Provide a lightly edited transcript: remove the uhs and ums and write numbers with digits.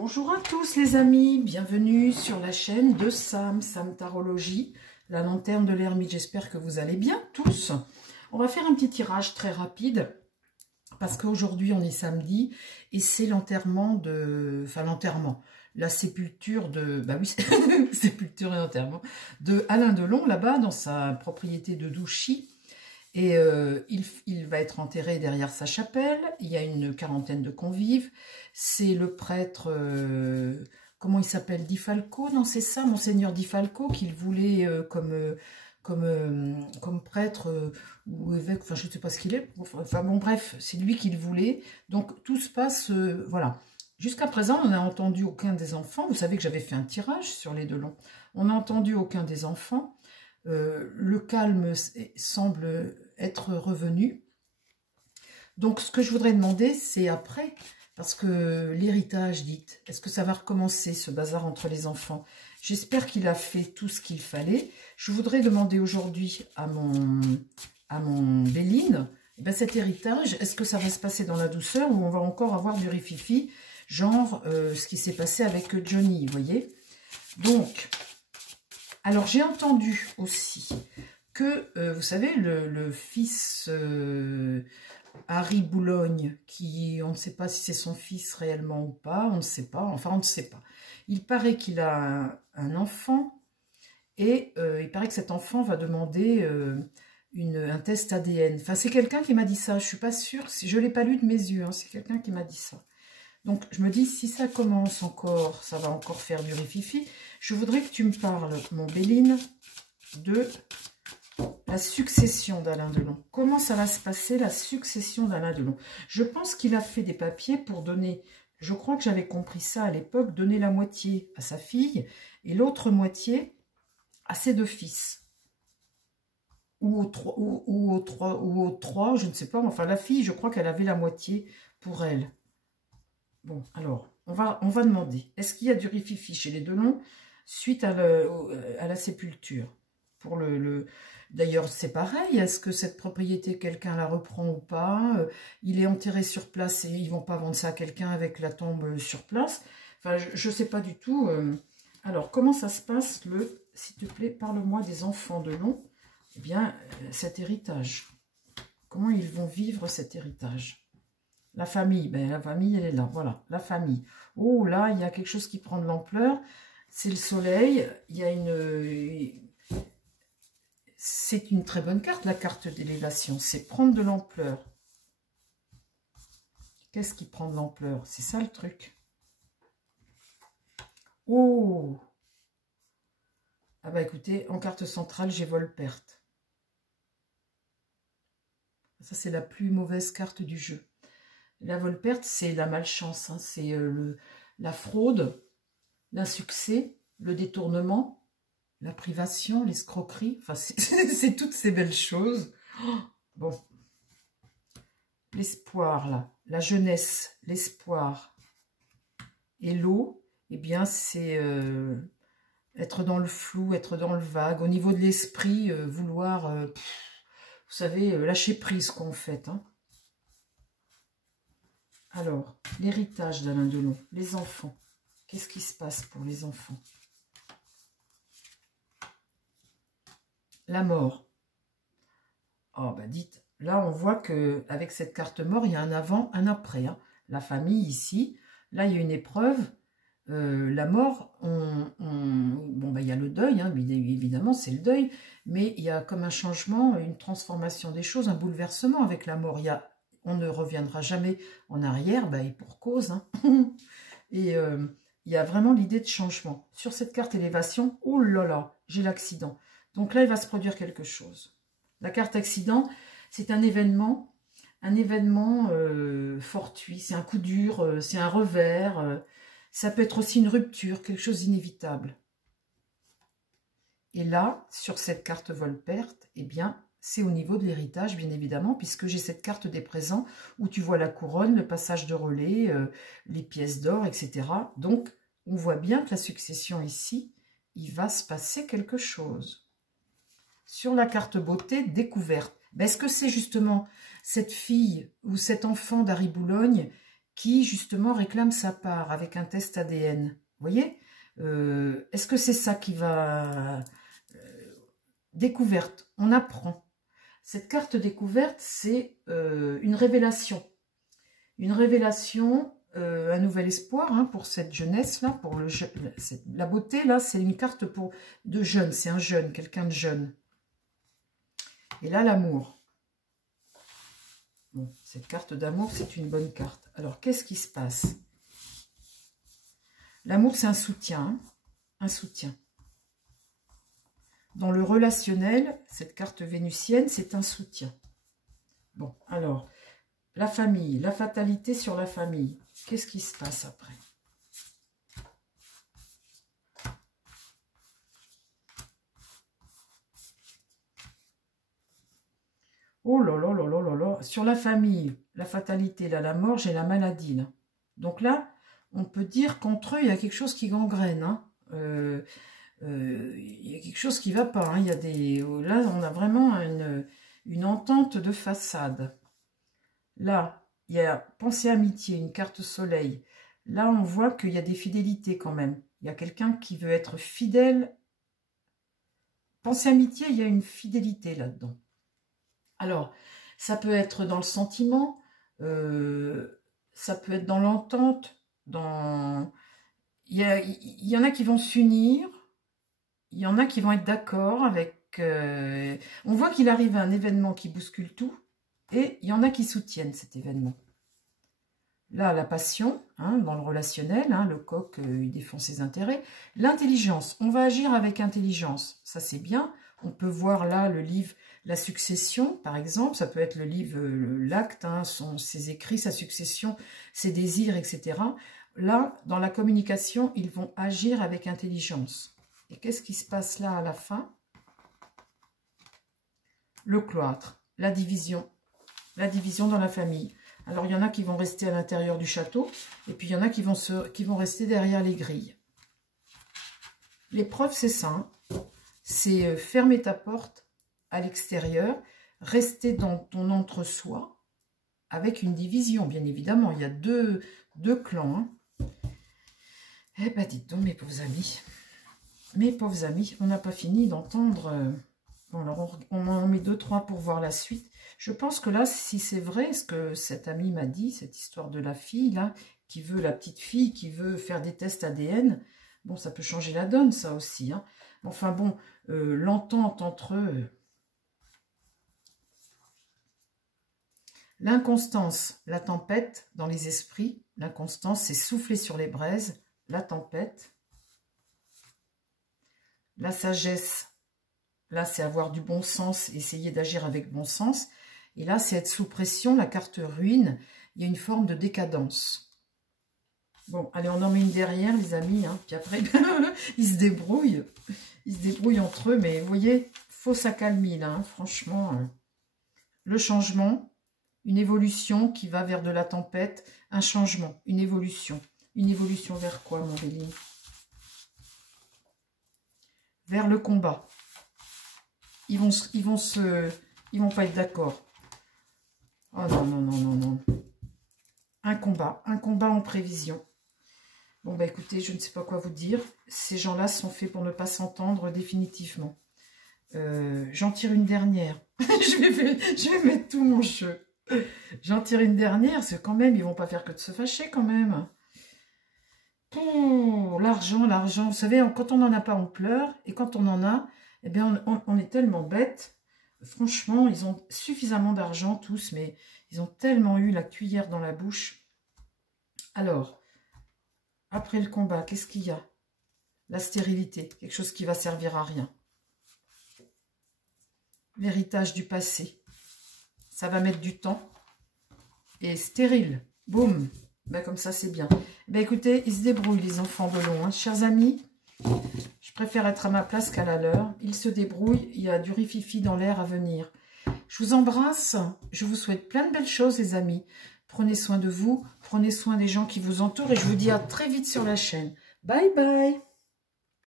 Bonjour à tous les amis, bienvenue sur la chaîne de Sam Tarologie, la lanterne de l'ermite. J'espère que vous allez bien tous. On va faire un petit tirage très rapide parce qu'aujourd'hui on est samedi et c'est l'enterrement la sépulture de, bah oui, sépulture et enterrement de Alain Delon là-bas dans sa propriété de Douchy. Et il va être enterré derrière sa chapelle. Il y a une quarantaine de convives. C'est le prêtre, comment il s'appelle, Di Falco, non c'est ça, Monseigneur Di Falco, qu'il voulait comme prêtre ou évêque, enfin je ne sais pas ce qu'il est. Enfin bon bref, c'est lui qui le voulait. Donc tout se passe, voilà. Jusqu'à présent, on n'a entendu aucun des enfants. Vous savez que j'avais fait un tirage sur les Delon. On n'a entendu aucun des enfants. Le calme semble être revenu. Donc, ce que je voudrais demander, c'est après, parce que l'héritage, dites, est-ce que ça va recommencer, ce bazar entre les enfants? J'espère qu'il a fait tout ce qu'il fallait. Je voudrais demander aujourd'hui à mon Béline, cet héritage, est-ce que ça va se passer dans la douceur ou on va encore avoir du rififi, genre ce qui s'est passé avec Johnny, vous voyez? Donc, alors j'ai entendu aussi que, vous savez, le fils Harry Boulogne, qui, on ne sait pas si c'est son fils réellement ou pas, on ne sait pas, enfin on ne sait pas. Il paraît qu'il a un enfant et il paraît que cet enfant va demander un test ADN. Enfin c'est quelqu'un qui m'a dit ça, je ne suis pas sûre, je ne l'ai pas lu de mes yeux, hein, c'est quelqu'un qui m'a dit ça. Donc, je me dis, si ça commence encore, ça va encore faire du rififi. Je voudrais que tu me parles, mon Béline, de la succession d'Alain Delon. Comment ça va se passer, la succession d'Alain Delon? Je pense qu'il a fait des papiers pour donner, je crois que j'avais compris ça à l'époque, donner la moitié à sa fille et l'autre moitié à ses deux fils. Ou aux trois, je ne sais pas. Enfin, la fille, je crois qu'elle avait la moitié pour elle. Bon, alors, on va demander, est-ce qu'il y a du rififi chez les Delon suite à la sépulture? D'ailleurs, c'est pareil, est-ce que cette propriété, quelqu'un la reprend ou pas? Il est enterré sur place et ils ne vont pas vendre ça à quelqu'un avec la tombe sur place. Enfin, je ne sais pas du tout. Alors, comment ça se passe, s'il te plaît, parle-moi des enfants Delon, eh bien, cet héritage. Comment ils vont vivre cet héritage? La famille, la famille, elle est là, voilà, la famille. Oh, là, il y a quelque chose qui prend de l'ampleur. C'est le soleil, il y a c'est une très bonne carte, la carte d'élévation. C'est prendre de l'ampleur. Qu'est-ce qui prend de l'ampleur? C'est ça le truc. Oh! Ah bah écoutez, en carte centrale, j'ai vol-perte. Ça, c'est la plus mauvaise carte du jeu. La vol-perte, c'est la malchance, hein, c'est la fraude, l'insuccès, le détournement, la privation, l'escroquerie. Enfin, c'est toutes ces belles choses. Oh, bon. L'espoir, là, la jeunesse, l'espoir et l'eau, eh bien, c'est être dans le flou, être dans le vague. Au niveau de l'esprit, vouloir, vous savez, lâcher prise, quoi, en fait, hein. Alors, l'héritage d'Alain Delon, les enfants. Qu'est-ce qui se passe pour les enfants? La mort. Oh, bah dites, là on voit que avec cette carte mort, il y a un avant, un après. Hein. La famille ici, là il y a une épreuve. La mort, bon, bah, il y a le deuil, hein, évidemment c'est le deuil, mais il y a comme un changement, une transformation des choses, un bouleversement avec la mort. On ne reviendra jamais en arrière, et pour cause. Hein. Et il y a vraiment l'idée de changement. Sur cette carte élévation, oh là là, j'ai l'accident. Donc là, il va se produire quelque chose. La carte accident, c'est un événement fortuit, c'est un coup dur, c'est un revers, ça peut être aussi une rupture, quelque chose d'inévitable. Et là, sur cette carte vol-perte, eh bien, c'est au niveau de l'héritage, bien évidemment, puisque j'ai cette carte des présents où tu vois la couronne, le passage de relais, les pièces d'or, etc. Donc, on voit bien que la succession ici, il va se passer quelque chose. Sur la carte beauté, découverte. Est-ce que c'est justement cette fille ou cet enfant d'Harry Boulogne qui justement réclame sa part avec un test ADN. Vous voyez, est-ce que c'est ça qui va... découverte, on apprend. Cette carte découverte, c'est une révélation. Une révélation, un nouvel espoir hein, pour cette jeunesse-là, pour la beauté, là, c'est une carte de jeune, c'est un jeune, quelqu'un de jeune. Et là, l'amour. Bon, cette carte d'amour, c'est une bonne carte. Alors, qu'est-ce qui se passe? L'amour, c'est un soutien. Hein, un soutien. Dans le relationnel, cette carte vénusienne, c'est un soutien. Bon, alors, la famille, la fatalité sur la famille. Qu'est-ce qui se passe après? Oh là là là là là là. Sur la famille, la fatalité, là, la mort, j'ai la maladie. Là. Donc là, on peut dire qu'entre eux, il y a quelque chose qui gangrène. Hein. Il y a quelque chose qui ne va pas. Hein. Il y a des... Là, on a vraiment une entente de façade. Là, il y a pensée amitié, une carte soleil. Là, on voit qu'il y a des fidélités quand même. Il y a quelqu'un qui veut être fidèle. Pensée amitié, il y a une fidélité là-dedans. Alors, ça peut être dans le sentiment, ça peut être dans l'entente, dans... Il y en a qui vont s'unir, il y en a qui vont être d'accord avec... On voit qu'il arrive à un événement qui bouscule tout, et il y en a qui soutiennent cet événement. Là, la passion, hein, dans le relationnel, hein, le coq, il défend ses intérêts. L'intelligence, on va agir avec intelligence, ça c'est bien. On peut voir là le livre La Succession, par exemple, ça peut être le livre L'Acte, hein, ses écrits, sa succession, ses désirs, etc. Là, dans la communication, ils vont agir avec intelligence. Et qu'est-ce qui se passe là à la fin? Le cloître, la division dans la famille. Alors, il y en a qui vont rester à l'intérieur du château, et puis il y en a qui vont rester derrière les grilles. L'épreuve, c'est ça, hein. C'est fermer ta porte à l'extérieur, rester dans ton entre-soi, avec une division, bien évidemment. Il y a deux clans. Hein. Eh ben, dites donc, mes pauvres amis, on n'a pas fini d'entendre... Bon, alors, on en met 2-3 pour voir la suite. Je pense que là, si c'est vrai, ce que cet ami m'a dit, cette histoire de la fille, là, qui veut, la petite fille, qui veut faire des tests ADN, bon, ça peut changer la donne, ça aussi. Hein. Enfin bon, l'entente entre eux. L'inconstance, la tempête dans les esprits. L'inconstance, c'est souffler sur les braises. La tempête. La sagesse, là, c'est avoir du bon sens, essayer d'agir avec bon sens. Et là, c'est être sous pression, la carte ruine. Il y a une forme de décadence. Bon, allez, on en met une derrière, les amis. Hein. Puis après, ils se débrouillent. Ils se débrouillent entre eux. Mais vous voyez, fausse accalmie, là. Hein, franchement, le changement, une évolution qui va vers de la tempête. Un changement, une évolution. Une évolution vers quoi, mon Béline? Vers le combat. Ils vont pas être d'accord. Oh non, non, non, non, non. Un combat en prévision. Bon, bah écoutez, je ne sais pas quoi vous dire. Ces gens-là sont faits pour ne pas s'entendre définitivement. J'en tire une dernière. je vais mettre tout mon jeu. J'en tire une dernière, parce que quand même, ils vont pas faire que de se fâcher quand même. L'argent, l'argent. Vous savez, quand on n'en a pas, on pleure. Et quand on en a, eh bien, on est tellement bêtes. Franchement, ils ont suffisamment d'argent tous, mais ils ont tellement eu la cuillère dans la bouche. Alors, après le combat, qu'est-ce qu'il y a? La stérilité, quelque chose qui va servir à rien. L'héritage du passé. Ça va mettre du temps. Et stérile. Boum. Ben, comme ça, c'est bien. Ben, écoutez, ils se débrouillent, les enfants de l'eau. Hein. Chers amis, je préfère être à ma place qu'à la leur. Ils se débrouillent. Il y a du rififi dans l'air à venir. Je vous embrasse. Je vous souhaite plein de belles choses, les amis. Prenez soin de vous. Prenez soin des gens qui vous entourent. Et je vous dis à très vite sur la chaîne. Bye bye.